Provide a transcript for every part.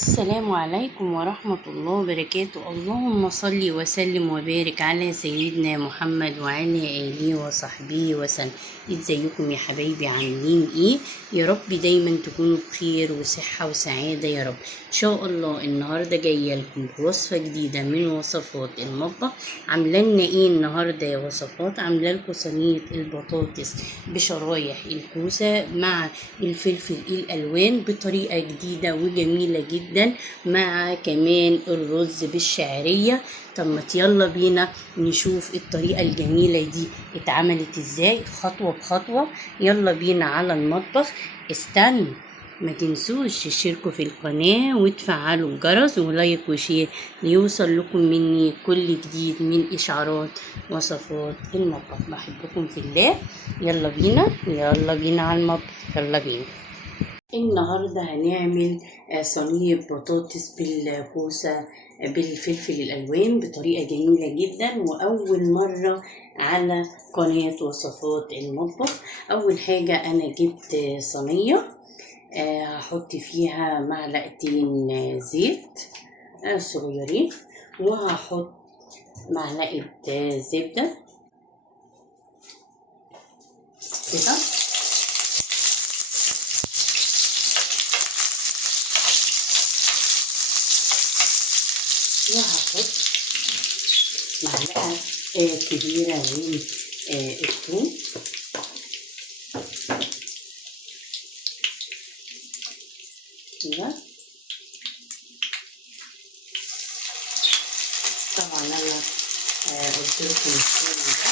السلام عليكم ورحمة الله وبركاته. اللهم صل وسلم وبارك على سيدنا محمد وعلى آله وصحبه وسلم. ازيكم يا حبايبي، عاملين ايه؟ يا رب دايما تكونوا بخير وصحة وسعادة يا رب. ان شاء الله النهاردة جاية لكم بوصفة جديدة من وصفات المطبخ. عاملة لنا ايه النهاردة يا وصفات؟ عاملة لكم صينية البطاطس بشرايح الكوسة مع الفلفل الألوان بطريقة جديدة وجميلة جدا، مع كمان الرز بالشعرية. طب ما يلا بينا نشوف الطريقة الجميلة دي اتعملت ازاي خطوة بخطوة. يلا بينا على المطبخ. استنوا، ما تنسوش تشتركوا في القناة وتفعلوا الجرس ولايك وشير ليوصل لكم مني كل جديد من إشعارات وصفات المطبخ. بحبكم في الله. يلا بينا يلا بينا على المطبخ، يلا بينا. النهاردة هنعمل صينية بطاطس بالكوسة بالفلفل الألوان بطريقة جميلة جدا، وأول مرة على قناة وصفات المطبخ. أول حاجة أنا جبت صينية، هحط فيها معلقتين زيت صغيرين، وهحط معلقة زبدة كده، وهحط معلقة كبيرة من الثوم، كده. طبعا أنا قلت لكم الثوم ده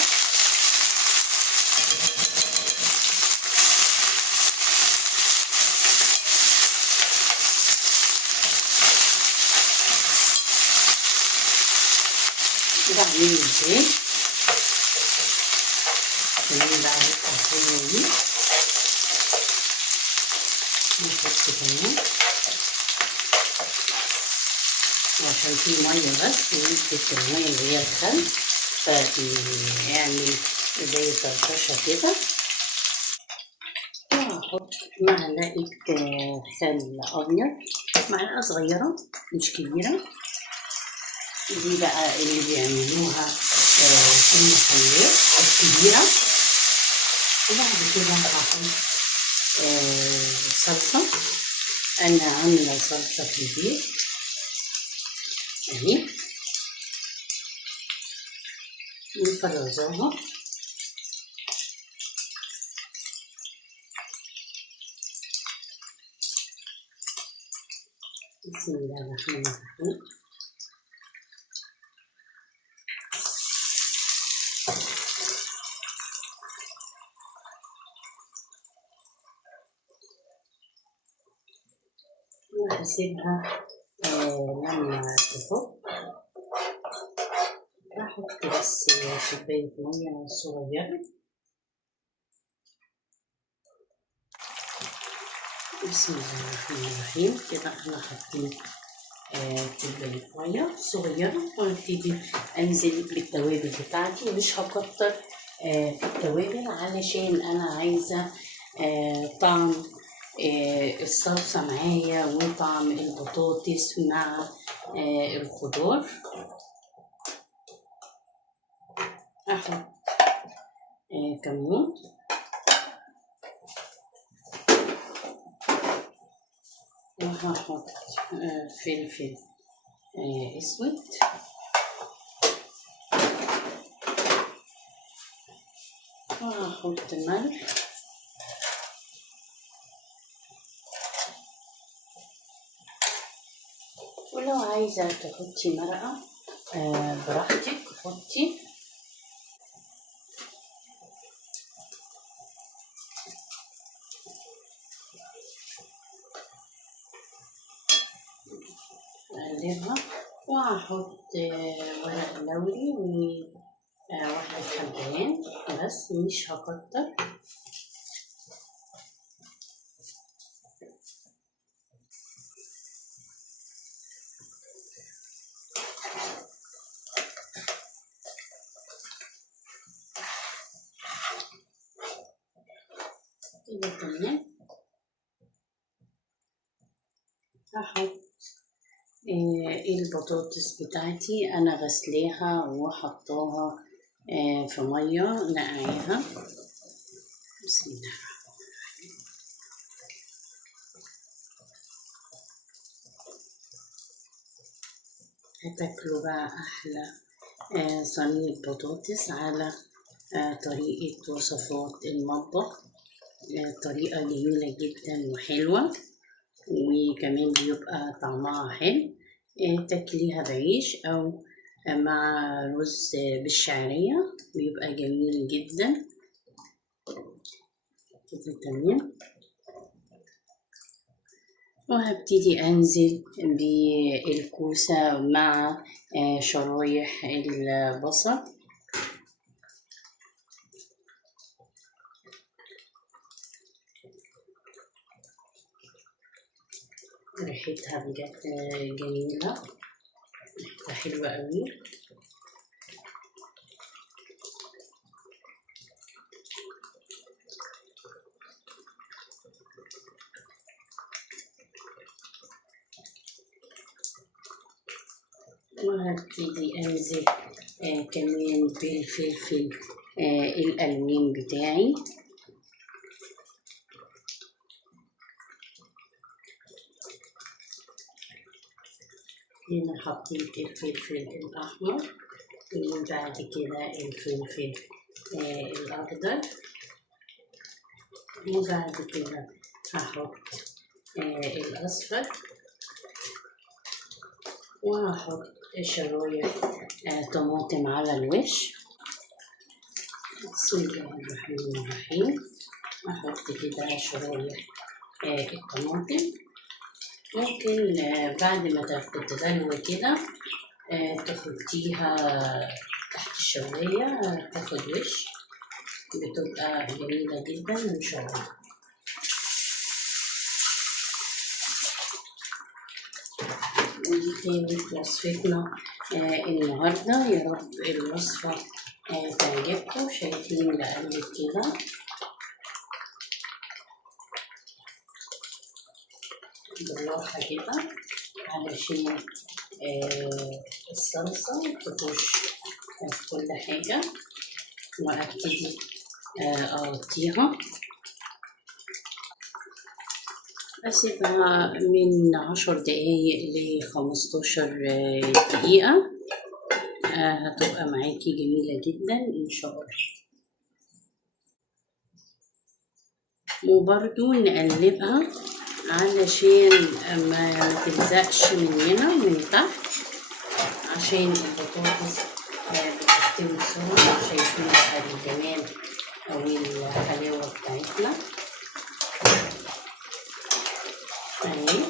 بعمل ازاي. كمان بقى الحلوة دي نحط كمان عشان في مية، بس ونثبت المية اللي هي الخل فيعمل زي طرطشة كده. وهحط معلقة خل أبيض، معلقة صغيرة مش كبيرة، دي بقى اللي بيعملوها في المحلات الكبيرة. وبعد كده هحط صلصة. أنا عاملة صلصة في البيت أهي، مفرزاها. بسم الله الرحمن الرحيم. وهسيبها لما تفك. هحط بس كوباية مية صغيرة. بسم الله الرحمن الرحيم. كده احنا حاطين كوباية مية صغيرة، وهبتدي انزل بالتوابل بتاعتي. مش هكتر في التوابل علشان انا عايزة طعم الصلصة معايا وطعم البطاطس مع الخضار. احط كمون، وهحط فلفل اسود، وهحط ملح، ولو عايزة تحطي مرقة براحتك حطي. اقلبها، وهحط ورق لوري وواحد حبهان، بس مش هكتر. كده تمام. هحط البطاطس بتاعتي أنا غسلاها وحطاها في مية نقعيها. بسم الله. هتاكلوا بقى أحلى صينية بطاطس على طريقة وصفات المطبخ. طريقة جميلة جدا وحلوة، وكمان بيبقى طعمها حلو. تاكليها بعيش أو مع رز بالشعرية بيبقى جميل جدا كده. تمام. وهبتدي أنزل بالكوسة مع شرايح البصل. ريحتها بجد جميلة، ريحتها حلوة قوي. وهبتدي أنزل كمان بالفلفل الألوان بتاعي. هنا حطيت الفلفل الأحمر، وبعد كده الفلفل الأخضر، وبعد كده هحط الأصفر، وهحط شرايح طماطم على الوش. بسم الله الرحمن الرحيم. هحط كده شرايح الطماطم. ممكن بعد ما تتغلوى كده تحطيها تحت الشواية تاخد وش، بتبقى جميلة جدا إن شاء الله. ودي كانت وصفتنا النهاردة. يا رب الوصفة تعجبكم. شايفين بقلب كده بالراحة كده علشان الصلصة تخش في كل حاجة، وأبتدي أغطيها. أسيبها من 10 دقايق ل15 دقيقة. هتبقى معاكي جميلة جدا إن شاء الله. وبرضو نقلبها علشان ما تلزقش مننا من تحت، عشان البطاطس بتستوي بسرعة. شايفين بقى الجمال أو الحلاوة بتاعتنا اهي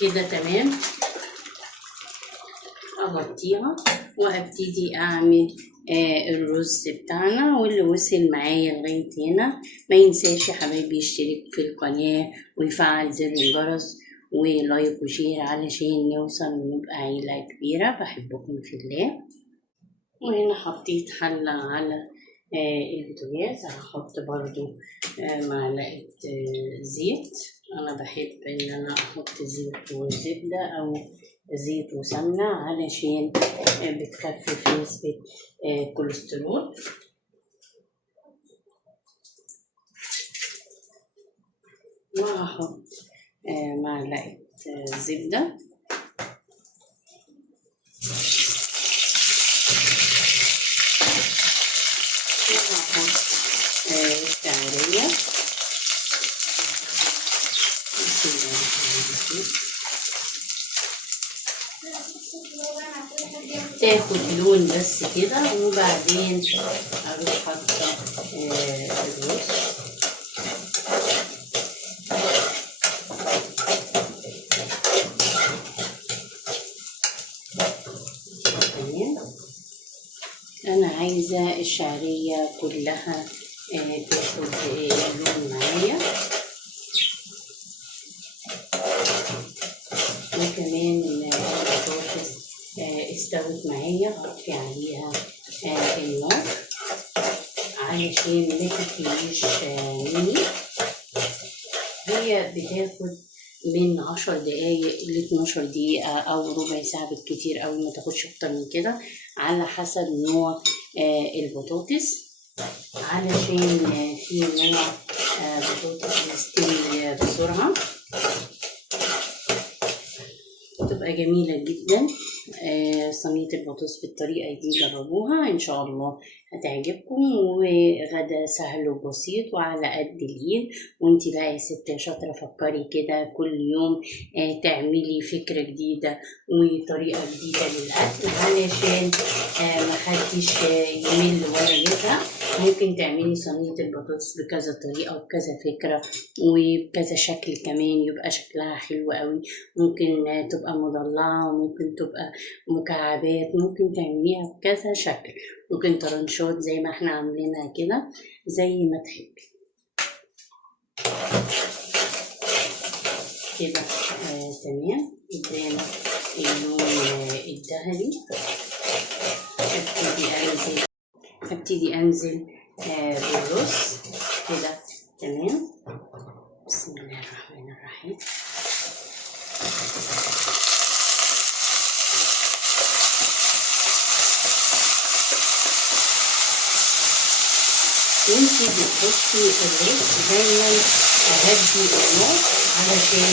كده. تمام. اغطيها وابتدي اعمل الرز بتاعنا. واللي وصل معايا لغايه هنا ما ينساش يا حبايبي يشترك في القناه ويفعل زر الجرس ولايك وشير علشان نوصل ونبقى عيله كبيره. بحبكم في الله. وهنا حطيت حله على البوتاجاز. هحط برضو معلقه زيت. انا بحب ان انا احط زيت وزبده او زيت وسمنه علشان بتخفف نسبه كوليسترول. وهحط معلقه زبده، وهحط الشعريه. بسم الله الرحمن الرحيم. تاخد لون بس كده، وبعدين اروح حاطه الرز. انا عايزه الشعريه كلها تاخد لون معايا، وكمان البطاطس استوت معايا. هطفي عليها النار علشان ما تتهريش مني. هي وهي بتاخد من 10 دقايق ل12 دقيقة أو ربع ساعة بالكتير أوي، ما تاخدش أكتر من كده على حسب نوع البطاطس، علشان في نوع بطاطس بيستوي بسرعة بتبقى جميلة جدا. صينية البطاطس بالطريقة دي جربوها إن شاء الله هتعجبكم، وغدا سهل وبسيط وعلى قد الإيد. وانتي بقى يا ست يا شاطرة فكري كده كل يوم تعملي فكرة جديدة وطريقة جديدة للأكل علشان محدش يمل ولا يزهق. ممكن تعملي صينية البطاطس بكذا طريقة وبكذا فكرة وبكذا شكل كمان، يبقى شكلها حلو قوي. ممكن تبقى مضلعة وممكن تبقى مكعبات، ممكن تعمليها بكذا شكل، ممكن طرنشات زي ما احنا عاملينها كده زي ما تحبي كده. تمام. ادانا اللون الذهبي. هبتدي انزل بالرز كده. تمام. بسم الله الرحمن الرحيم. وانتي بتحطي الرز دايما اهدي النار علشان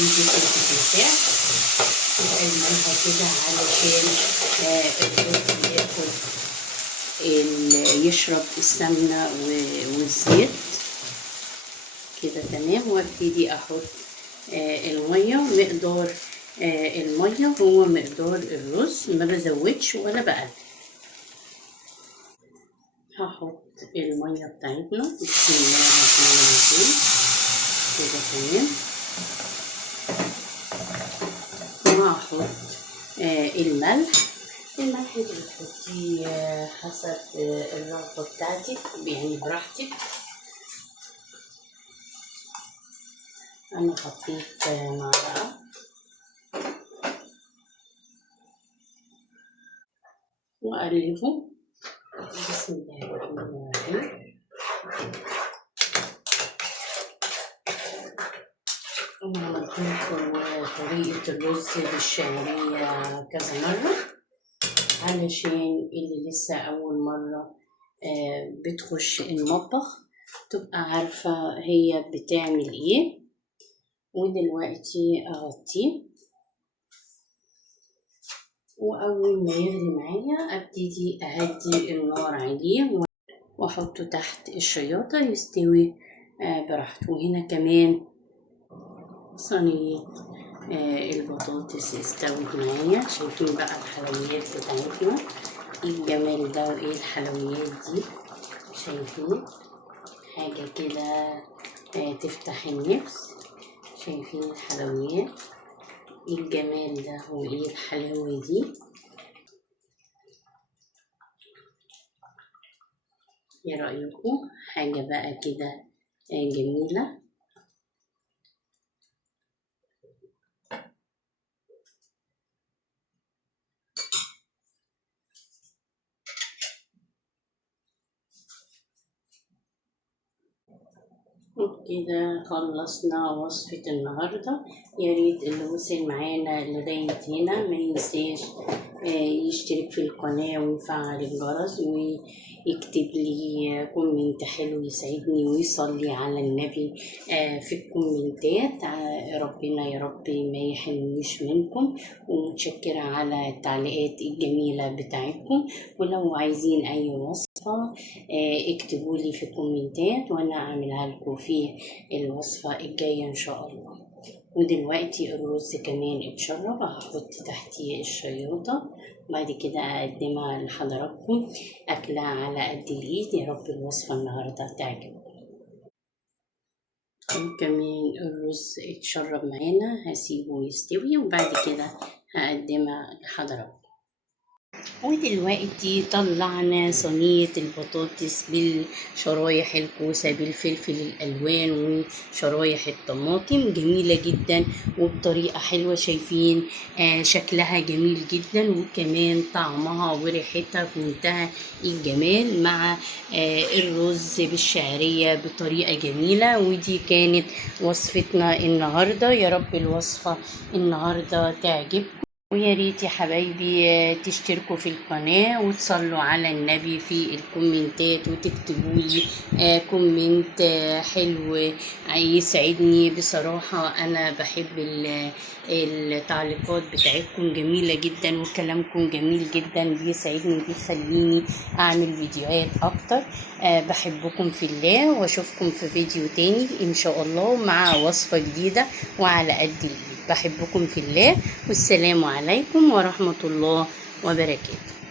يجي الارتفاع، تقلبيها كده علشان الرز ياخد يشرب السمنة والزيت كده. تمام. وابتدي احط المية، مقدار المية هو مقدار الرز، ما بزودش ولا بقلل. هحط المية بتاعتنا بسم الله الرحمن الرحيم كده. تمام. وهحط الملح اللي بتحطيه حسب الرغبة بتاعتك، يعني براحتك. انا حطيت معلقة. واقلبه بسم الله الرحمن الرحيم. أنا عملت لكم طريقة الرز بالشعرية كذا مرة علشان اللي لسه أول مرة بتخش المطبخ تبقى عارفة هي بتعمل ايه. ودلوقتي أغطيه، وأول ما يغلي معايا أبتدي أهدي النار عليه وأحطه تحت الشياطة يستوي براحته. وهنا كمان صينية البطاطس استوت معايا. شايفين بقى الحلويات بتاعتنا، ايه الجمال ده وايه الحلويات دي. شايفين حاجة كده تفتح النفس. شايفين الحلويات، ايه الجمال ده وايه الحلاوة دي. ايه رأيكم؟ حاجة بقى كده جميلة. وبكده خلصنا وصفة النهاردة. يا ريت اللي وصل معانا لغاية هنا ما ينساش يشترك في القناة ويفعل الجرس ويكتب لي كومنت حلو يسعدني ويصلي على النبي في الكومنتات. ربنا يا رب ما يحرمنيش منكم، ومتشكرة على التعليقات الجميلة بتاعتكم. ولو عايزين أي وصفة اكتبوا لي في الكومنتات وانا اعملها لكم في الوصفة الجاية ان شاء الله. ودلوقتي الرز كمان اتشرب، هحط تحتيه الشياطة بعد كده اقدمها لحضراتكم اكلة على قد الايد. يا رب الوصفة النهاردة تعجبكم. وكمان الرز اتشرب معانا، هسيبه يستوي وبعد كده هقدمها لحضراتكم. ودلوقتي طلعنا صينية البطاطس بالشرايح الكوسة بالفلفل الألوان وشرايح الطماطم، جميلة جدا وبطريقة حلوة. شايفين شكلها جميل جدا، وكمان طعمها وريحتها في منتهى الجمال مع الرز بالشعرية بطريقة جميلة. ودي كانت وصفتنا النهاردة، يا رب الوصفة النهاردة تعجبكم. ويا ريت يا حبايبي تشتركوا في القناة وتصلوا على النبي في الكومنتات وتكتبوا لي كومنت حلو يسعدني. بصراحة أنا بحب التعليقات بتاعتكم، جميلة جدا وكلامكم جميل جدا، بيسعدني بيخليني أعمل فيديوهات أكتر. بحبكم في الله، وأشوفكم في فيديو تاني إن شاء الله مع وصفة جديدة وعلى قد الإيد. بحبكم في الله، والسلام عليكم ورحمة الله وبركاته.